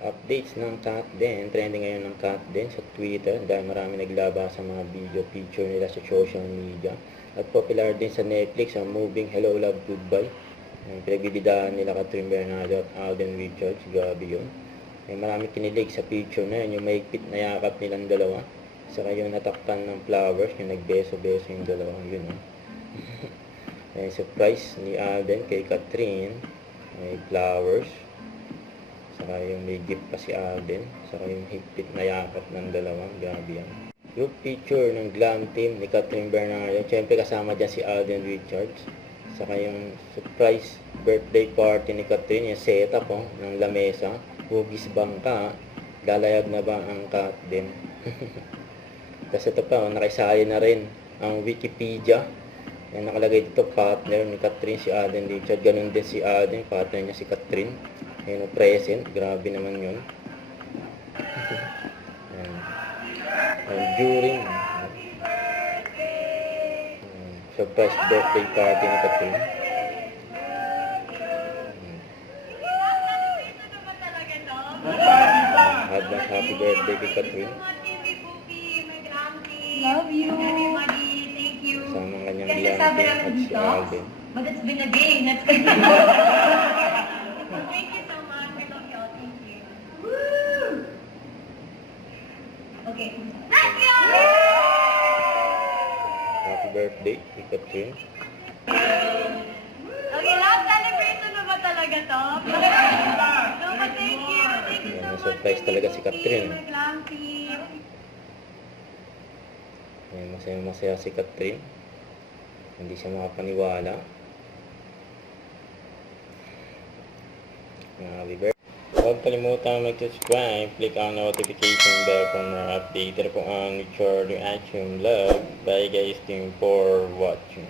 Updates ng cat din. Trending ngayon ng cat din sa Twitter dahil marami naglaba sa mga video picture nila sa social media. At popular din sa Netflix ang moving Hello Love Goodbye. Pinagbibidaan nila Catherine Bernardo at Alden Richards. Gabi yun. Marami kinilig sa picture na yun. Yung mahigpit na yakap nilang dalawa. Saka yung natakpan ng flowers. Yung nagbeso-beso yung dalawa. Yun surprise ni Alden kay Catherine. May flowers. Saka yung may gift pa si Alden. Saka yung higpit na yakap ng dalawang. Gabi yan. Group picture ng glam team ni Catherine Bernardo. Siyempre kasama dyan si Alden Richards. Saka yung surprise birthday party ni Catherine. Yung setup ng lamesa. Hugis bangka. Lalayag na ba ang cat din? Tapos ito pa, nakisali na rin ang Wikipedia. Yan, nakalagay dito, partner ni Catherine, si Alden Richards. Ganun din si Alden, partner niya si Catherine. Ayun, present. Grabe naman yun. During surprise birthday party ni Catherine. Advance happy birthday kay Catherine. Love you. Kasama ang kanyang diante at si Alden. But it's been a day. Let's go. Thank you so much. I love you all. Thank you. Woo! Okay. Thank you! Happy birthday kay Catherine. Okay, love celebration na ba talaga to? No, but thank you. Thank you so much. Surprise talaga si Catherine. Masaya si Catherine. Hindi siya makapaniwala. Huwag kalimutan mag-subscribe, click ang notification bell for more update. Ito po ang Richard Action Vlog. Bye guys, thank you for watching.